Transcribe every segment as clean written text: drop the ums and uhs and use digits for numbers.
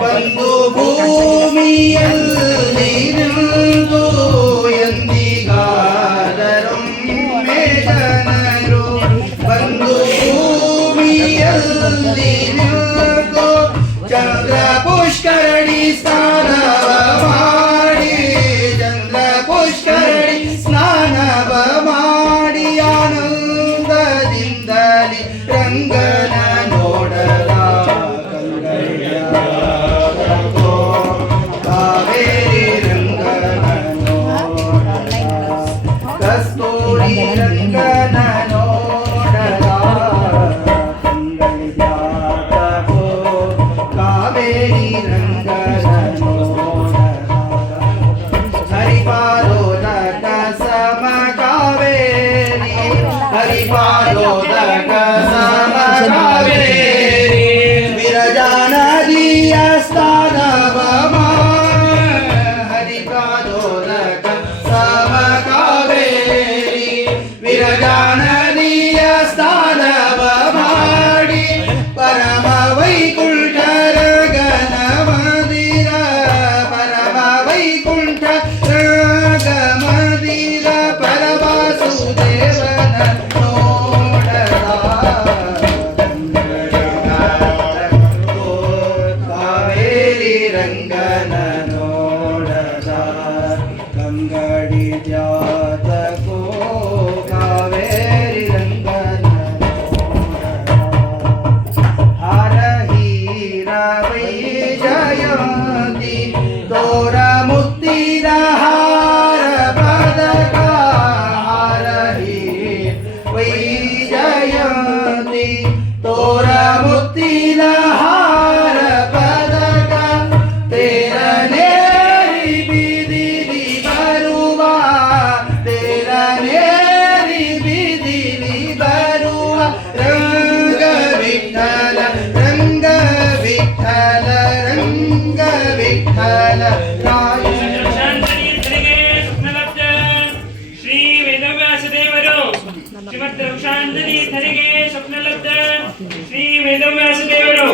ಬಂದು ಭೂಮಿಯಲ್ಲಿ ನಿಂತು ಎಂದಿಗಾದರೊಮ್ಮೆ ಜನರು ಬಂದು ಭೂಮಿಯಲ್ಲಿ ನಿಂತು ಚಂದ್ರ ಪುಷ್ಕರಣಿ ಸ್ನಾನವ ಮಾಡಿ ಚಂದ್ರ ಪುಷ್ಕರಣಿ ಸ್ನಾನವ ಮಾಡಿ ಆನಂದದಿಂದಲಿ ರಂಗನ ನೋಡಲ ಕಾವೇರಿ ರಂಗನ ನೋಡಲ ಕಸ್ತೂರಿ ರಂಗನ ನೋಡಲ ಕಾವೇರಿ ರಂಗನ ನೋಡಲ ಹರಿಪಾದೋದಕ ಸಮ ಕಾವೇರಿ ಹರಿಪಾದೋದಕ ಸಮ ಕಾವೇರಿ ವಿರಜಾ ನದಿಯ ಸ್ಥಾನವ ಹರಿಪಾದೋದಕ ಸಮ ಕಾವೇರಿ ವಿರಜಾ ನದಿಯ ಸ್ಥಾನವ ಮಾಡಿ ಪರಮ ವೈಕುಂಠ ರಗನ ಮಂದಿರ ಪರಮ ವೈಕುಂಠ ರಗ ಮಂದಿರ ಪರವಾಸುದೇವನ ನೋಡಲ ಕಾವೇರಿ ರಂಗನ ನೋಡಲ ಕಂಗಡಿ ಜಾತಕೋ ಕಾವೇರಿ ರಂಗನ ಹರ ಹೀರ ವೈ ಜಯಂತಿ ತೋರ ಮುತ್ತಿನ ಹಾರ ಪದಕ ಹರ ಹೀರ ವೈ ಜಯಂತಿ ತೋರ ಮುತ್ತಿನ ಹಾರ ಪದಕ ತೇರನೇರಿ ಬೀದಿಲಿ ಬರುವ ತೇರನೇರಿ ಬೀದಿಲಿ ಬರುವ ರಂಗ ವಿಠಲ ರಂಗ ವಿಠಲ ರಂಗ ವಿಠಲ ರಾಯ ಶ್ರೀ ವೇದವ್ಯಾಸ ದೇವರು ಶ್ರೀಮದ್ ರಘುಶಾಂತನಿ ಧರಿಗೆ ಸ್ವಪ್ನಲಬ್ಧ ಶ್ರೀ ವೇದವ್ಯಾಸ ದೇವರು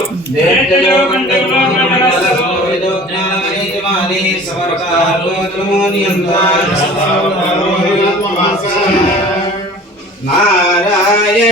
ನಾರಾಯಣ